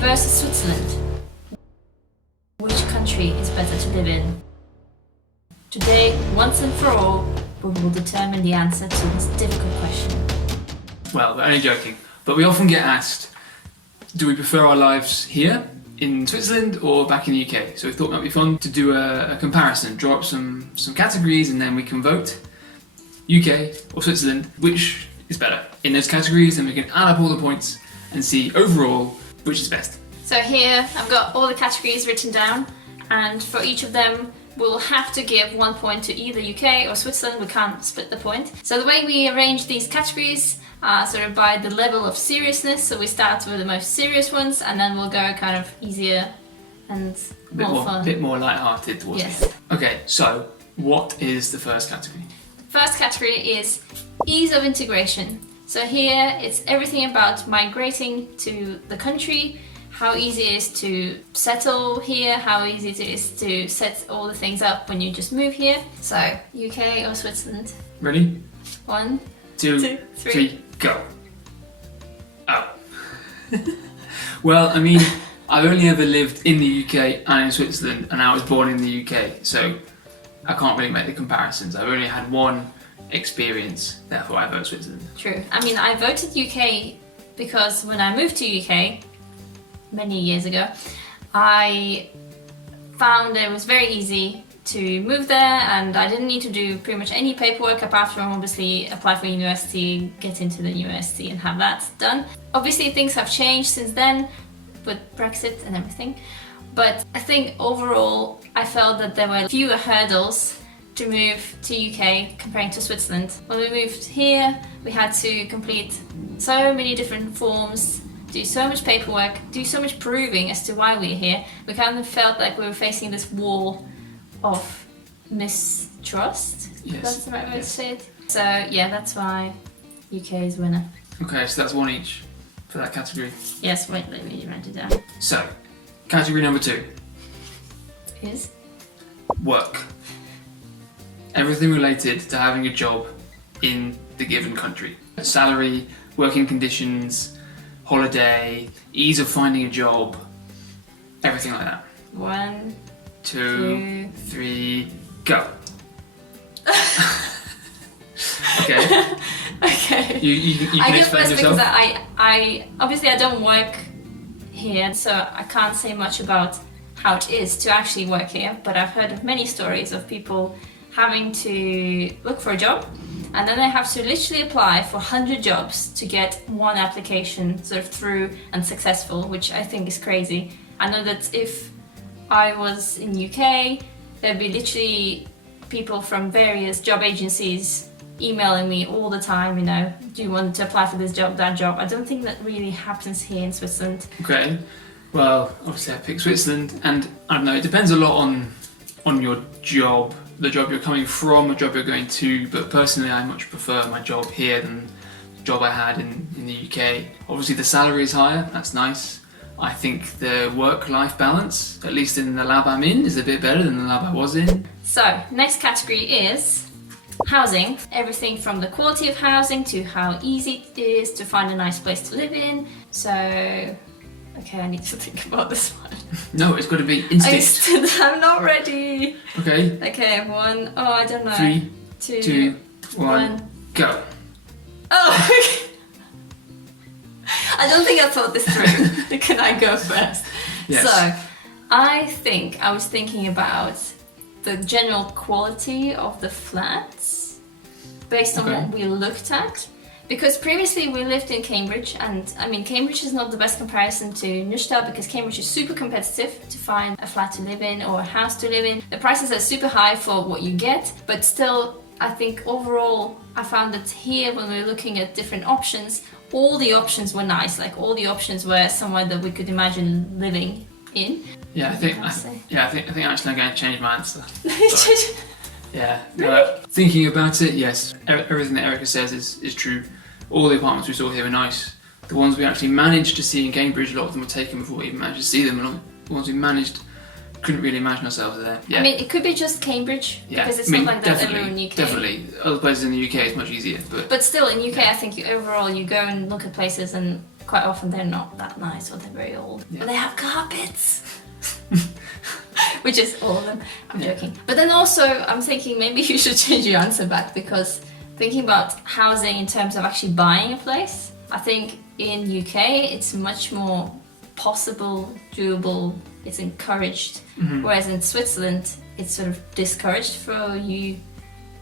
versus Switzerland. Which country is better to live in? Today, once and for all, we will determine the answer to this difficult question. Well, we're only joking, but we often get asked, do we prefer our lives here in Switzerland or back in the UK? So we thought it might be fun to do a comparison, draw up some categories, and then we can vote UK or Switzerland, which is better in those categories, and we can add up all the points and see overall which is best. So here I've got all the categories written down, and for each of them we'll have to give 1 point to either UK or Switzerland. We can't split the point. So the way we arrange these categories are sort of by the level of seriousness. So we start with the most serious ones, and then we'll go kind of easier and more fun. A bit more light-hearted towards Yes. the end. Okay, so what is the first category? First category is ease of integration. So here it's everything about migrating to the country, how easy it is to settle here, how easy it is to set all the things up when you just move here. So UK or Switzerland? Ready? 1, Two, 2, 3. three, go. Oh. Well, I mean, I've only ever lived in the UK and in Switzerland, and I was born in the UK, so I can't really make the comparisons. I've only had one experience, therefore I vote Switzerland. True. I mean, I voted UK because when I moved to UK many years ago, I found it was very easy to move there, and I didn't need to do pretty much any paperwork apart from obviously apply for university, get into the university and have that done. Obviously things have changed since then with Brexit and everything, but I think overall I felt that there were fewer hurdles to move to UK comparing to Switzerland. When we moved here, we had to complete so many different forms, do so much paperwork, do so much proving as to why we're here. We kind of felt like we were facing this wall of mistrust. Yes. That's the right way to say it. So yeah, that's why UK is winner. Okay, so that's one each for that category. Yes, wait, let me write it down. So, category number 2, Is? work. Everything related to having a job in the given country. Salary, working conditions, holiday, ease of finding a job, everything like that. 1, 2, 2. 3, go. Okay. Okay. You can I go explain first yourself. because I obviously I don't work here, so I can't say much about how it is to actually work here, but I've heard of many stories of people having to look for a job, and then they have to literally apply for 100 jobs to get one application sort of through and successful, which I think is crazy. I know that if I was in UK, there'd be literally people from various job agencies emailing me all the time, you know, do you want to apply for this job, that job? I don't think that really happens here in Switzerland. Okay. Well, obviously I picked Switzerland, and I don't know, it depends a lot on your job, the job you're coming from, the job you're going to, but personally I much prefer my job here than the job I had in the UK. Obviously the salary is higher, that's nice. I think the work-life balance, at least in the lab I'm in, is a bit better than the lab I was in. So, next category is housing. Everything from the quality of housing to how easy it is to find a nice place to live in. So, okay, I need to think about this one. No, it's got to be instinct. I'm not ready. Okay. Okay, 1, oh, I don't know. 3, 2, 2, 1, 1. go. Oh, okay. I don't think I thought this through. Can I go first? Yes. So, I think I was thinking about the general quality of the flats based on what we looked at. Because previously we lived in Cambridge, and I mean Cambridge is not the best comparison to Neustadt because Cambridge is super competitive to find a flat to live in or a house to live in. The prices are super high for what you get, but still I think overall I found that here when we were looking at different options, all the options were nice, like all the options were somewhere that we could imagine living in. Yeah, I think actually I'm going to change my answer. Yeah, Really? Thinking about it, yes, everything that Erica says is true. All the apartments we saw here were nice. The ones we actually managed to see in Cambridge, a lot of them were taken before we even managed to see them. And the ones we managed, couldn't really imagine ourselves there. Yeah. I mean, it could be just Cambridge, Yeah. because it's I mean, not like that everywhere in the UK. Definitely. Other places in the UK it's much easier. But still, in UK, I think overall you go and look at places and quite often they're not that nice or they're very old. Yeah. But they have carpets. Which is all of them. I'm joking. But then also, I'm thinking maybe you should change your answer back, because thinking about housing in terms of actually buying a place, I think in UK it's much more possible, doable, it's encouraged. Whereas in Switzerland, it's sort of discouraged for you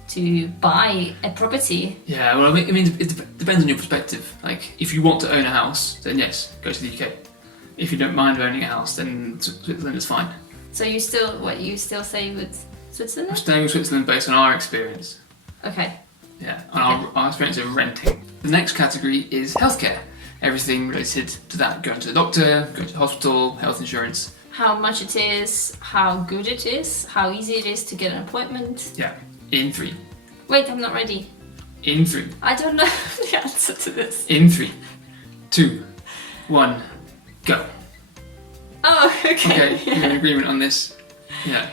to buy a property. Yeah, well, I mean, it depends on your perspective. Like, if you want to own a house, then yes, go to the UK. If you don't mind owning a house, then Switzerland is fine. So you still say with Switzerland? I'm staying with Switzerland based on our experience. Okay. Yeah, on our experience of renting. The next category is healthcare. Everything related to that. Going to the doctor, going to the hospital, health insurance. How much it is, how good it is, how easy it is to get an appointment. Yeah, in 3. Wait, I'm not ready. In 3. I don't know the answer to this. In 3, 2, 1, go. Oh, okay. Okay, we're in agreement on this. Yeah.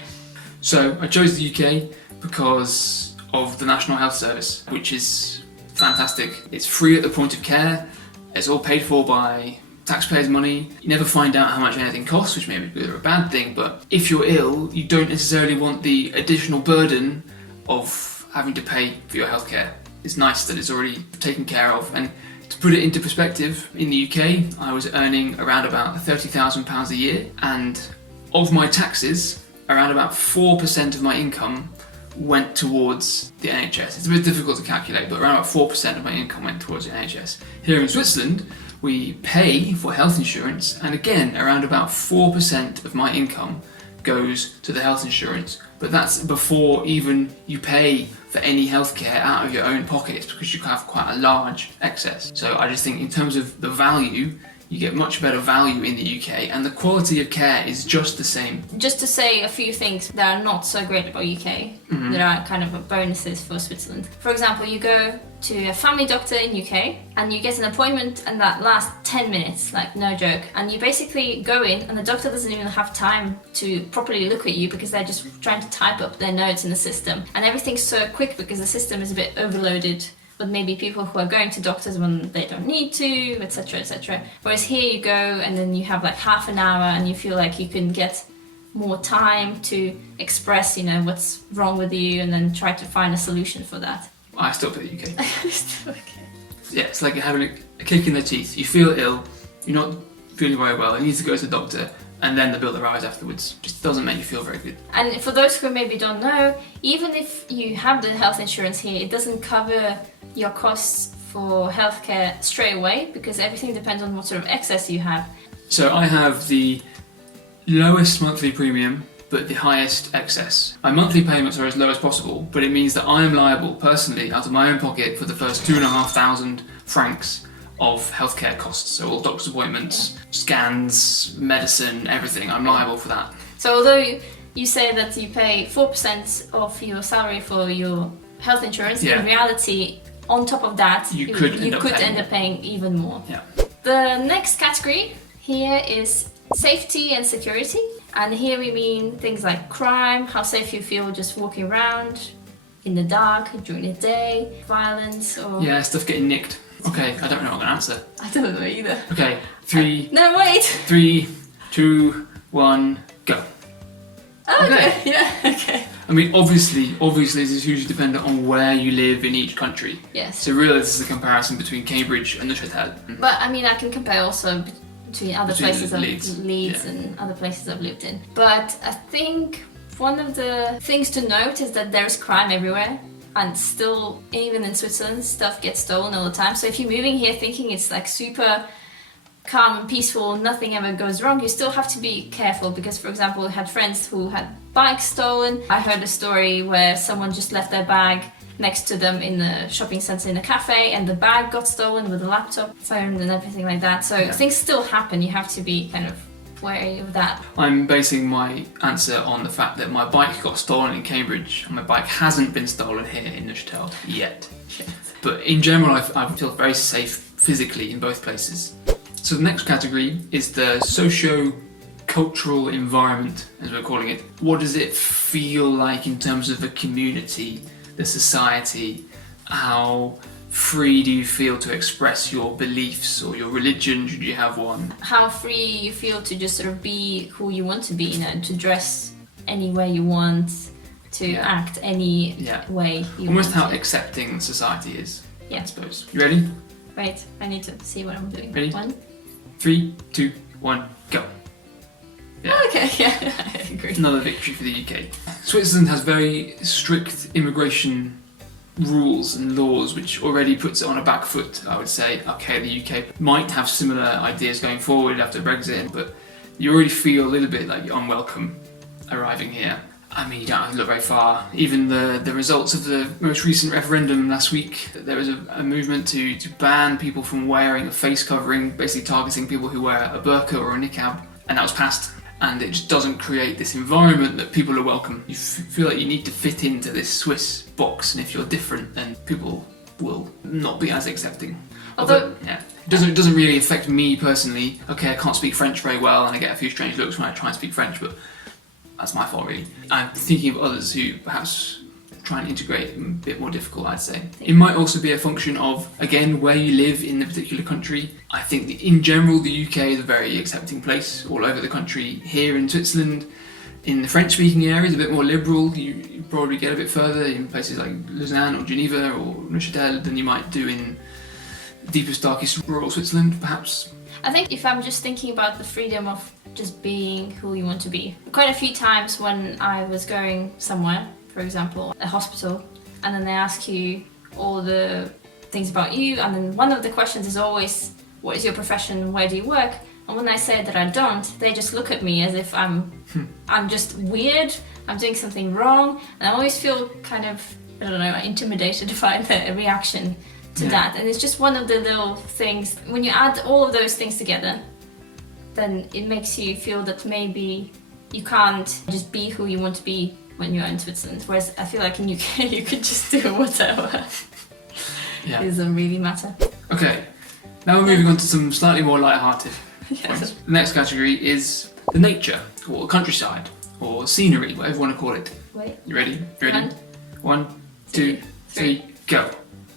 So I chose the UK because of the National Health Service, which is fantastic. It's free at the point of care. It's all paid for by taxpayers' money. You never find out how much anything costs, which may be good or a bad thing, but if you're ill, you don't necessarily want the additional burden of having to pay for your healthcare. It's nice that it's already taken care of. And to put it into perspective, in the UK, I was earning around about £30,000 a year, and of my taxes, around about 4% of my income went towards the NHS. It's a bit difficult to calculate, but around about 4% of my income went towards the NHS. Here in Switzerland, we pay for health insurance, and again, around about 4% of my income goes to the health insurance. But that's before even you pay for any healthcare out of your own pockets, because you have quite a large excess. So I just think in terms of the value, you get much better value in the UK, and the quality of care is just the same. Just to say a few things that are not so great about UK, that are kind of bonuses for Switzerland. For example, you go to a family doctor in UK and you get an appointment, and that lasts 10 minutes, like no joke. And you basically go in and the doctor doesn't even have time to properly look at you, because they're just trying to type up their notes in the system. And everything's so quick because the system is a bit overloaded with maybe people who are going to doctors when they don't need to, etc, etc. Whereas here you go and then you have like half an hour and you feel like you can get more time to express, what's wrong with you, and then try to find a solution for that. I still pick the UK. Okay. Yeah, it's like having a kick in the teeth. You feel ill, you're not feeling very well, you need to go to the doctor, and then the bill arrives afterwards. Just doesn't make you feel very good. And for those who maybe don't know, even if you have the health insurance here, it doesn't cover your costs for healthcare straight away, because everything depends on what sort of excess you have. So I have the lowest monthly premium, but the highest excess. My monthly payments are as low as possible, but it means that I am liable personally, out of my own pocket, for the first 2,500 francs of healthcare costs. So all doctor's appointments, scans, medicine, everything, I'm liable for that. So although you say that you pay 4% of your salary for your health insurance, in reality, on top of that, you could end up paying even more. Yeah. The next category here is safety and security. And here we mean things like crime, how safe you feel just walking around in the dark, during the day, violence, or... Yeah, stuff getting nicked. Okay, I don't know what I'm going to answer. I don't know either. Okay, 3... No, wait! 3, 2, 1, go. Oh, okay. Yeah, okay. I mean, obviously this is hugely dependent on where you live in each country. Yes. So really this is a comparison between Cambridge and Neuchâtel. But I mean, I can compare also between other places of Leeds and other places I've lived in. But I think one of the things to note is that there's crime everywhere. And still, even in Switzerland, stuff gets stolen all the time. So if you're moving here thinking it's like super calm and peaceful, nothing ever goes wrong, you still have to be careful, because for example, I had friends who had bikes stolen. I heard a story where someone just left their bag next to them in the shopping centre in a cafe, and the bag got stolen with the laptop, phone and everything like that. So things still happen, you have to be kind of wary of that. I'm basing my answer on the fact that my bike got stolen in Cambridge and my bike hasn't been stolen here in Neuchâtel yet. But in general, I feel very safe physically in both places. So the next category is the socio-cultural environment, as we're calling it. What does it feel like in terms of the community, the society? How free do you feel to express your beliefs or your religion, should you have one? How free you feel to just sort of be who you want to be, you know, to dress any way you want, to act any way you Almost want how to. accepting society is, Yeah. I suppose. You ready? Wait, I need to see what I'm doing. Ready? 1. 3, 2, 1, go. Yeah. Okay, yeah, I agree. Another victory for the UK. Switzerland has very strict immigration rules and laws, which already puts it on a back foot, I would say. Okay, the UK might have similar ideas going forward after Brexit, but you already feel a little bit like you're unwelcome arriving here. I mean, you don't have to look very far. Even the results of the most recent referendum last week, there was a movement to ban people from wearing a face covering, basically targeting people who wear a burqa or a niqab, and that was passed. And it just doesn't create this environment that people are welcome. You feel like you need to fit into this Swiss box, and if you're different, then people will not be as accepting. Although, it doesn't really affect me personally. Okay, I can't speak French very well, and I get a few strange looks when I try and speak French, but that's my fault really. I'm thinking of others who perhaps try and integrate a bit more difficult, I'd say. It might also be a function of, again, where you live in the particular country. I think that in general the UK is a very accepting place all over the country. Here in Switzerland, in the French-speaking areas, a bit more liberal. You probably get a bit further in places like Lausanne or Geneva or Neuchâtel than you might do in deepest, darkest rural Switzerland, perhaps. I think if I'm just thinking about the freedom of just being who you want to be, quite a few times when I was going somewhere, for example, a hospital, and then they ask you all the things about you, and then one of the questions is always, what is your profession, where do you work? And when I say that I don't, they just look at me as if I'm just weird, I'm doing something wrong, and I always feel kind of, I don't know, intimidated by the reaction to that. And it's just one of the little things, when you add all of those things together, then it makes you feel that maybe you can't just be who you want to be when you're in Switzerland, whereas I feel like in UK you could just do whatever. Yeah. It doesn't really matter. Okay, now we're moving on to some slightly more light-hearted points. The next category is the nature, or countryside, or scenery, whatever you want to call it. Wait. You ready? Ready? 1, 2, 3, go.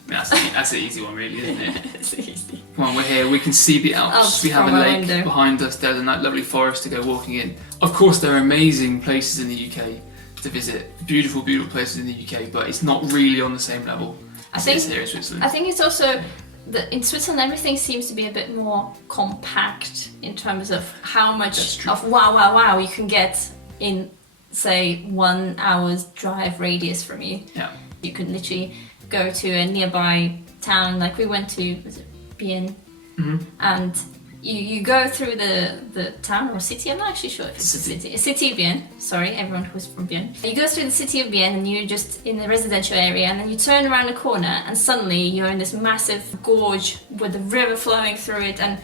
That's the easy one really, isn't it? It's easy. Come on, we're here, we can see the Alps, we have a from our lake window behind us, there's a lovely forest to go walking in. Of course there are amazing places in the UK to visit, beautiful, beautiful places in the UK, but it's not really on the same level as it is here in Switzerland. I think it's also that in Switzerland everything seems to be a bit more compact in terms of how much of wow you can get in, say, 1 hour's drive radius from you. Yeah. You can literally go to a nearby town, like we went to, was it Bien? And you go through the town or city, I'm not actually sure if it's a city of Bien, sorry everyone who's from Bien. You go through the city of Bien and you're just in the residential area, and then you turn around a corner and suddenly you're in this massive gorge with the river flowing through it, and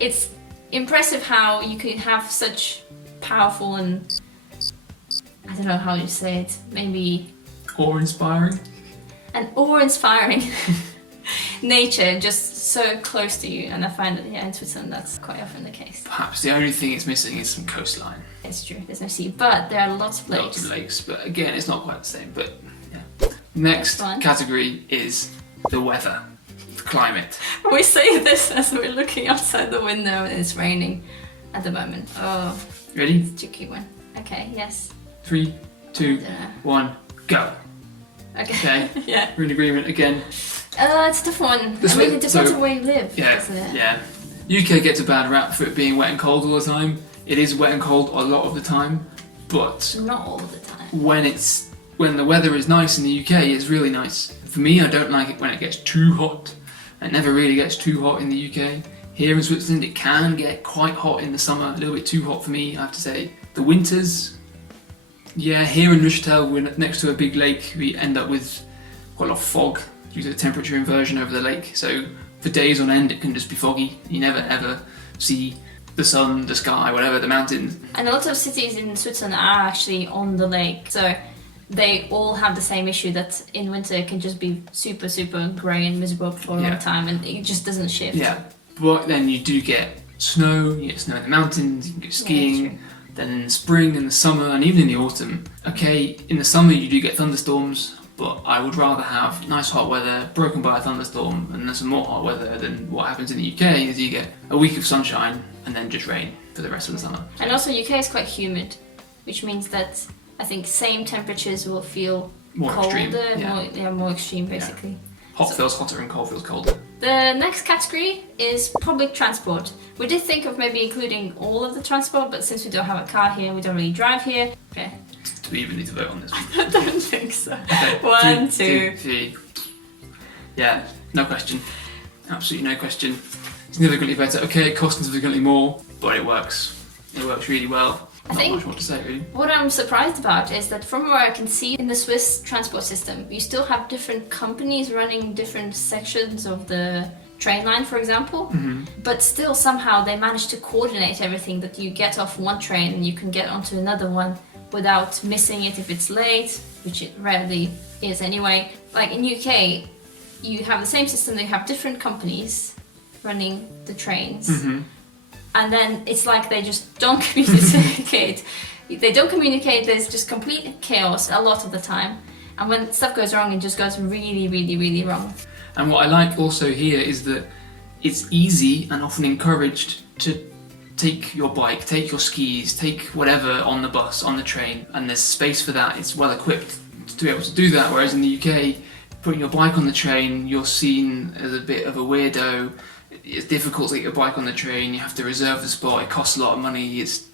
it's impressive how you can have such powerful and, I don't know how you say it, maybe Awe-inspiring? an awe-inspiring nature just so close to you, and I find that in Switzerland that's quite often the case. Perhaps the only thing it's missing is some coastline. It's true, there's no sea, but there are lots of lakes. Lots of lakes, but again it's not quite the same, but yeah. Next category is the weather, the climate. We say this as we're looking outside the window and it's raining at the moment. Oh, Ready? it's a tricky one. Okay, yes. 3, 2, 1, go. Okay. Yeah. We're in agreement again. It's a tough one. I mean, it depends on where you live, doesn't it? Yeah. UK gets a bad rap for it being wet and cold all the time. It is wet and cold a lot of the time, but not all the time. When the weather is nice in the UK, it's really nice. For me, I don't like it when it gets too hot. It never really gets too hot in the UK. Here in Switzerland, it can get quite hot in the summer, a little bit too hot for me, I have to say. The winters, yeah, here in Neuchâtel, we're next to a big lake. We end up with quite a lot of fog due to the temperature inversion over the lake. So for days on end, it can just be foggy. You never ever see the sun, the sky, whatever, the mountains. And a lot of cities in Switzerland are actually on the lake, so they all have the same issue that in winter it can just be super, super grey and miserable for a long time, and it just doesn't shift. Yeah, but then you do get snow, you get snow in the mountains, you can get skiing. Then in the spring and the summer and even in the autumn, okay, in the summer you do get thunderstorms, but but I would rather have nice hot weather broken by a thunderstorm and then some more hot weather than what happens in the UK is you get a week of sunshine and then just rain for the rest of the summer. And also UK is quite humid, which means that I think same temperatures will feel More colder, extreme, more extreme basically. Hot feels hotter and cold feels colder. The next category is public transport. We did think of maybe including all of the transport, but since we don't have a car here, we don't really drive here. Okay. Do we even need to vote on this one? I don't think so. Okay. 1, 2. 3. Yeah, no question. Absolutely no question. Significantly better. Okay, it costs significantly more, but it works. It works really well. I Not think much more to say, really. what I'm surprised about is that from what I can see in the Swiss transport system, you still have different companies running different sections of the train line, for example, but still somehow they manage to coordinate everything that you get off one train and you can get onto another one without missing it if it's late, which it rarely is anyway. Like in UK, you have the same system, they have different companies running the trains. And then it's like they just don't communicate. They don't communicate, there's just complete chaos a lot of the time. And when stuff goes wrong, it just goes really, really, really wrong. And what I like also here is that it's easy and often encouraged to take your bike, take your skis, take whatever on the bus, on the train, and there's space for that. It's well equipped to be able to do that, whereas in the UK, putting your bike on the train, you're seen as a bit of a weirdo. It's difficult to get your bike on the train, you have to reserve the spot, it costs a lot of money, it's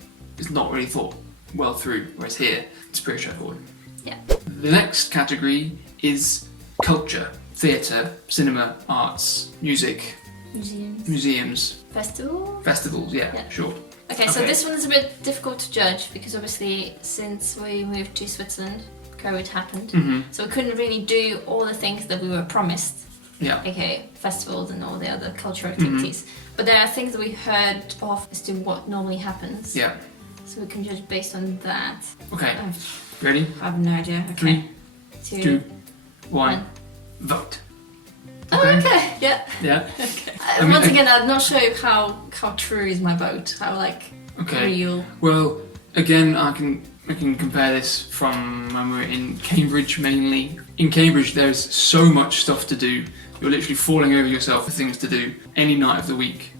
not really thought well through, whereas here, it's pretty straightforward. Yeah. The next category is culture, theatre, cinema, arts, music, museums, festivals, yeah, sure. Okay, so this one is a bit difficult to judge because obviously since we moved to Switzerland, COVID happened, so we couldn't really do all the things that we were promised. Yeah. Okay, festivals and all the other cultural activities. But there are things that we heard of as to what normally happens. Yeah. So we can judge based on that. Okay. Ready? I have no idea. Okay. 3, 2, 1. Vote. Okay. Oh, okay. Yeah. Yeah. Okay. Once again, I'm not sure how true is my vote. How real. Well, again, I can compare this from when we were in Cambridge mainly. In Cambridge, there's so much stuff to do. You're literally falling over yourself for things to do any night of the week,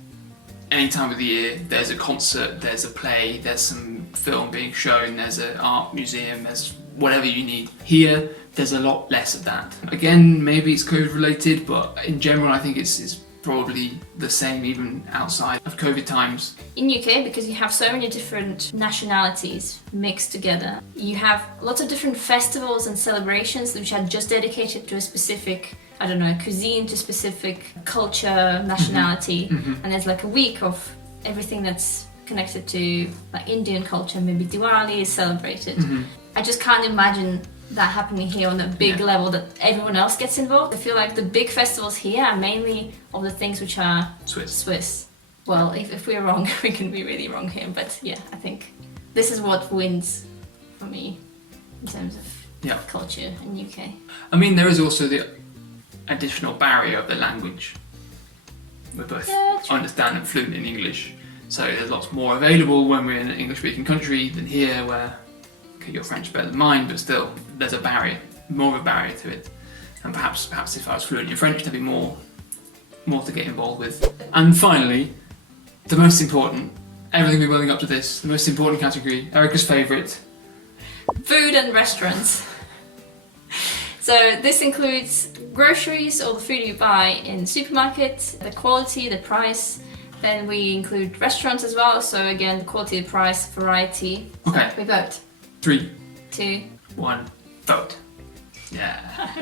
any time of the year. There's a concert, there's a play, there's some film being shown, there's an art museum, there's whatever you need. Here, there's a lot less of that. Again, maybe it's COVID related, but in general, I think it's probably the same even outside of COVID times. In UK, because you have so many different nationalities mixed together, you have lots of different festivals and celebrations which are just dedicated to a specific, I don't know, cuisine, to specific culture, nationality, and there's like a week of everything that's connected to like Indian culture, maybe Diwali is celebrated. I just can't imagine that happening here on a big level that everyone else gets involved. I feel like the big festivals here are mainly of the things which are Swiss. Well, if we're wrong, we can be really wrong here, but yeah, I think this is what wins for me in terms of culture in UK. I mean, there is also the additional barrier of the language. We're both understand and fluent in English, so there's lots more available when we're in an English-speaking country than here, where your French is better than mine, but still, there's a barrier, more of a barrier to it. And perhaps if I was fluent in French, there'd be more to get involved with. And finally, the most important, everything we're building up to this, the most important category, Erica's favourite. Food and restaurants. So this includes groceries, all the food you buy in the supermarket, the quality, the price. Then we include restaurants as well, so again, the quality, the price, variety. So okay. We vote. 3, 2, 1, vote. Yeah.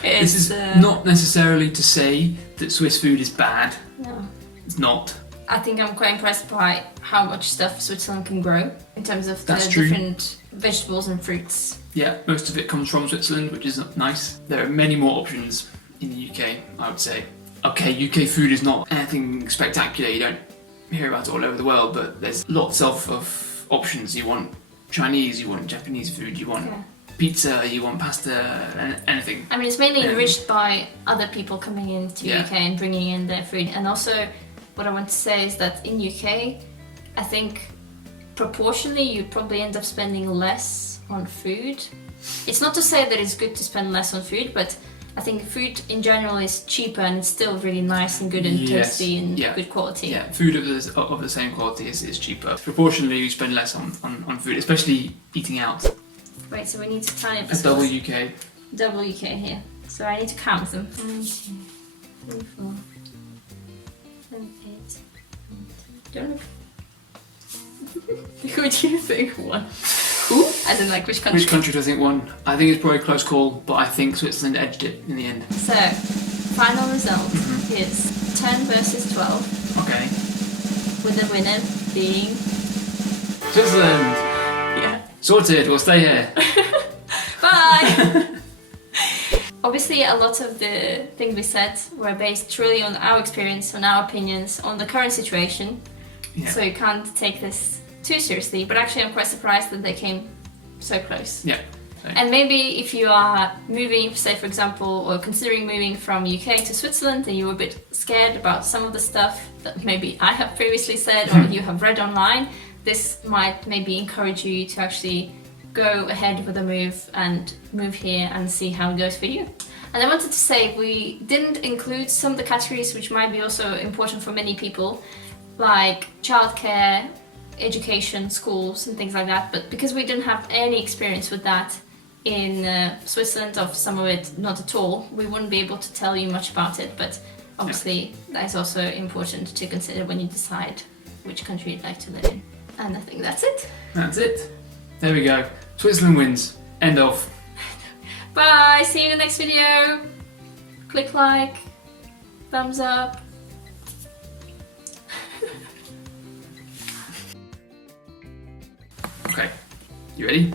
This is not necessarily to say that Swiss food is bad. No. It's not. I think I'm quite impressed by how much stuff Switzerland can grow in terms of the true. different vegetables and fruits. Yeah, most of it comes from Switzerland, which is nice. There are many more options in the UK, I would say. Okay, UK food is not anything spectacular. You don't hear about it all over the world, but there's lots of options. You want Chinese, you want Japanese food, you want pizza, you want pasta, anything. I mean, it's mainly enriched by other people coming into UK and bringing in their food. And also, what I want to say is that in UK, I think proportionally you probably end up spending less on food. It's not to say that it's good to spend less on food, but I think food in general is cheaper and it's still really nice and good and Yes, tasty and yeah. good quality. Yeah, food of the same quality is cheaper. Proportionally, you spend less on food, especially eating out. Wait, so we need to tally up the A double scores. UK. Double UK here. So I need to count them. 1, 2, 3, 4, 7, 8, 9, 10. Don't look. Who do you think won? Who? As in like which country? Which country do I think won? I think it's probably a close call, but I think Switzerland edged it in the end. So, final result is 10 versus 12, Okay. with the winner being... Switzerland! Yeah. Sorted, we'll stay here. Bye! Obviously, a lot of the things we said were based truly on our experience, on our opinions, on the current situation. Yeah. So you can't take this too seriously, but actually I'm quite surprised that they came so close. Yeah. And maybe if you are moving, say for example, or considering moving from UK to Switzerland and you're a bit scared about some of the stuff that maybe I have previously said or you have read online, this might maybe encourage you to actually go ahead with a move and move here and see how it goes for you. And I wanted to say we didn't include some of the categories which might be also important for many people, like childcare, education, schools and things like that, but because we didn't have any experience with that in Switzerland, of some of it not at all, we wouldn't be able to tell you much about it, but obviously that is also important to consider when you decide which country you'd like to live in. And I think that's it. That's it. There we go. Switzerland wins. End of. Bye, see you in the next video. Click like, thumbs up. Okay. You ready?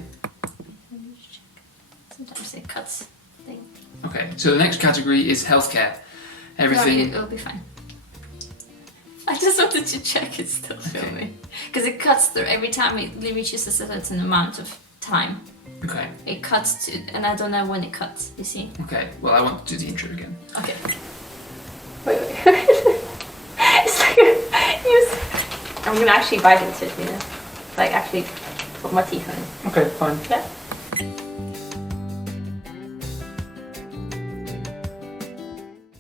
Sometimes it cuts thing. Okay. So the next category is healthcare. Everything. No, it'll be fine. I just wanted to check it's still filming. Because it cuts through every time it reaches a certain amount of time. Okay. It cuts to, and I don't know when it cuts, you see. Okay. Well, I want to do the intro again. Okay. Wait. It's like I'm gonna actually bite into it, you know? Like actually put my teeth on it. Okay. Fine. Yeah?